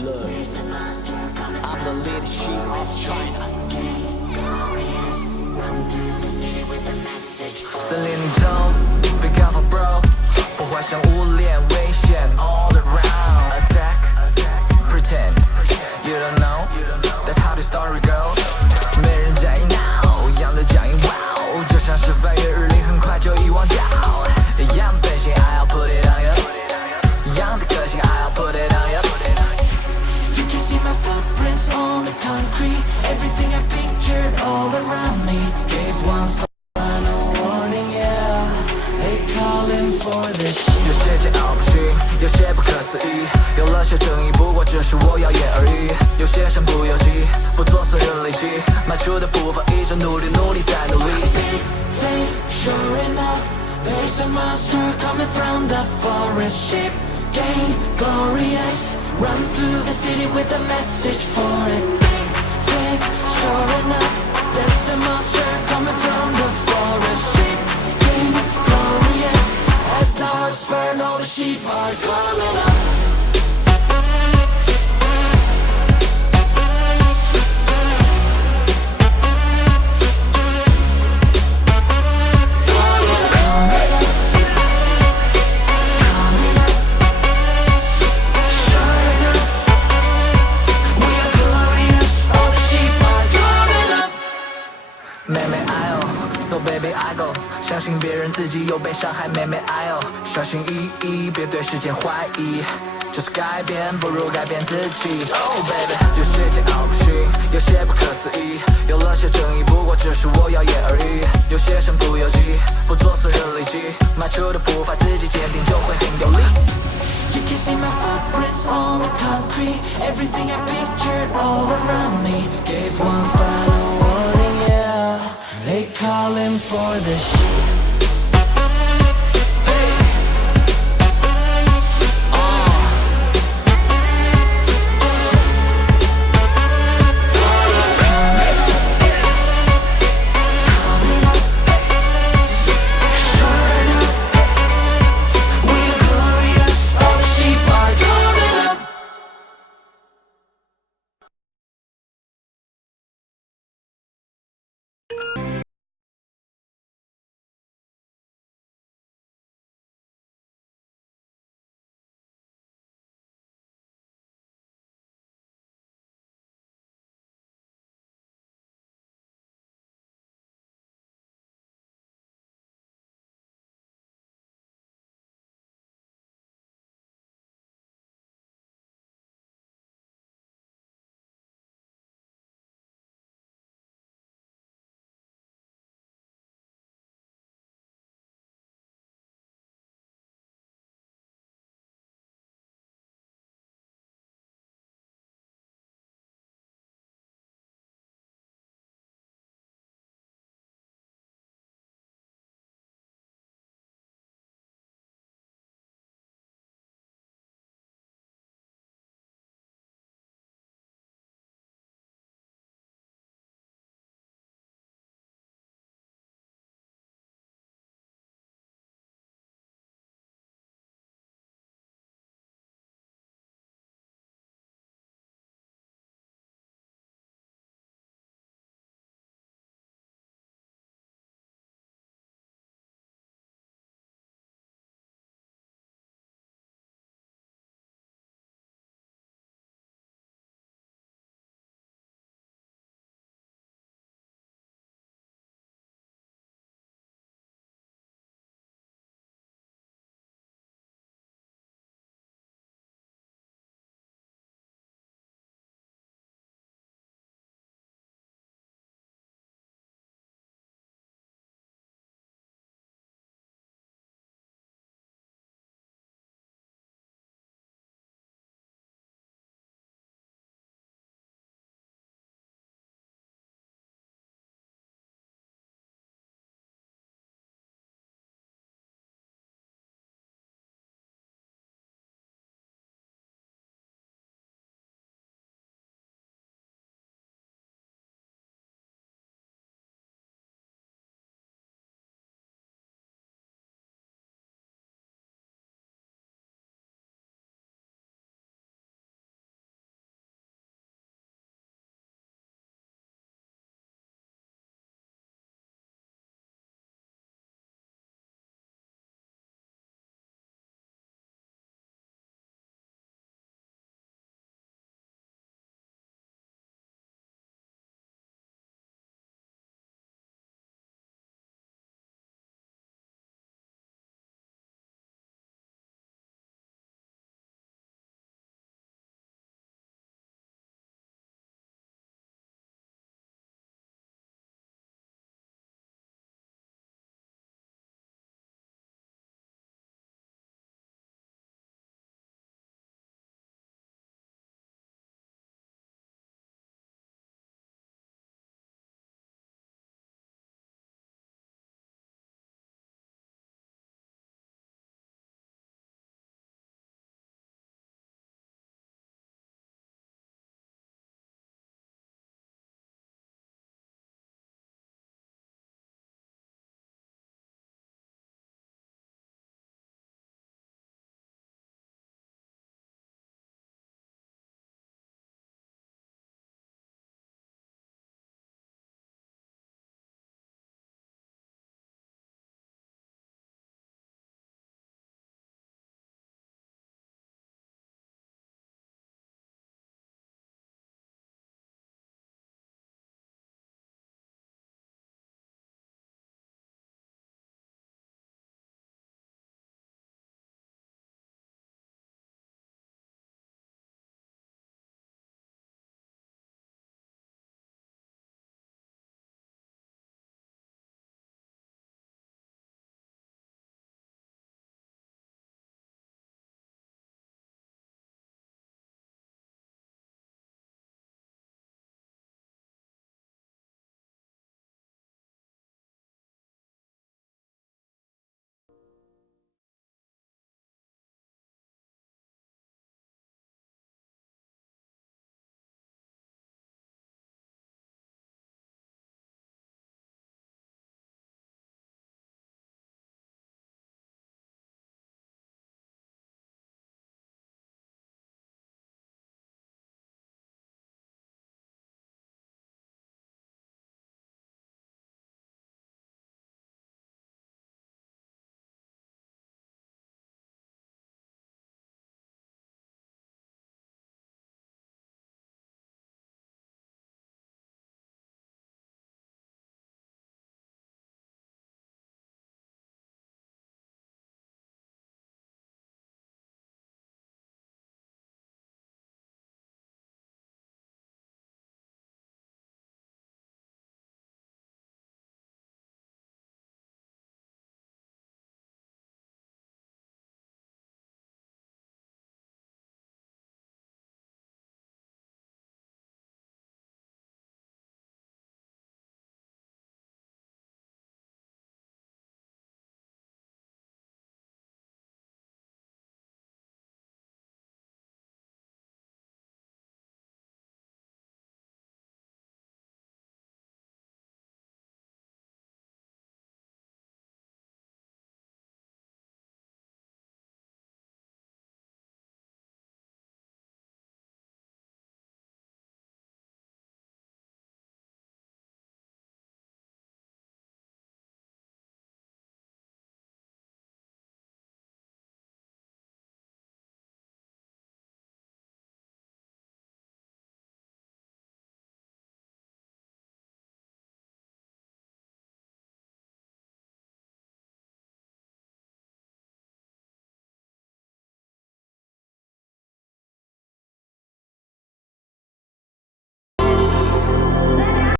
Look, I'm the leadership of China. 森林里头，别看法 bro， 破坏像无脸危险 all around attack pretend you don't know that's how the story goes。 没人在意 now， 一样的僵硬 wow， 就像是翻越日历，很快就遗忘掉。一样的本性 I'll put it on you， 一样的个性 I'll put it on you。You can see my footprints on the concrete. Everything I pictured all around me. Gave one final warning, yeah. They calling for this shit. 有些桀骜不驯，有些不可思议，有了些争议，不过只是我耀眼而已。有些身不由己，不做损人利己，迈出的步伐一直努力，努力再努力。Big things, sure enough. There's a monster coming from the forest. Ship gain glorious.Run through the city with a message for it. Big things, sure enough. There's a monster coming from the forest. Sheep, king, glorious. As the hearts burn, all the sheep are coming up. So baby I go， 相信别人自己有被伤害，妹妹 I O， 小心翼翼，别对时间怀疑，就是改变不如改变自己。Oh baby， 有些桀骜不驯，有些不可思议，有了些争议，不过只是我耀眼而已。有些身不由己，不做损人利己，迈出的步伐自己坚定，就会很有力。You can see my footprints on the concrete. Everything I pictured all around me. Gave one final warning, yeah. They calling for the shit.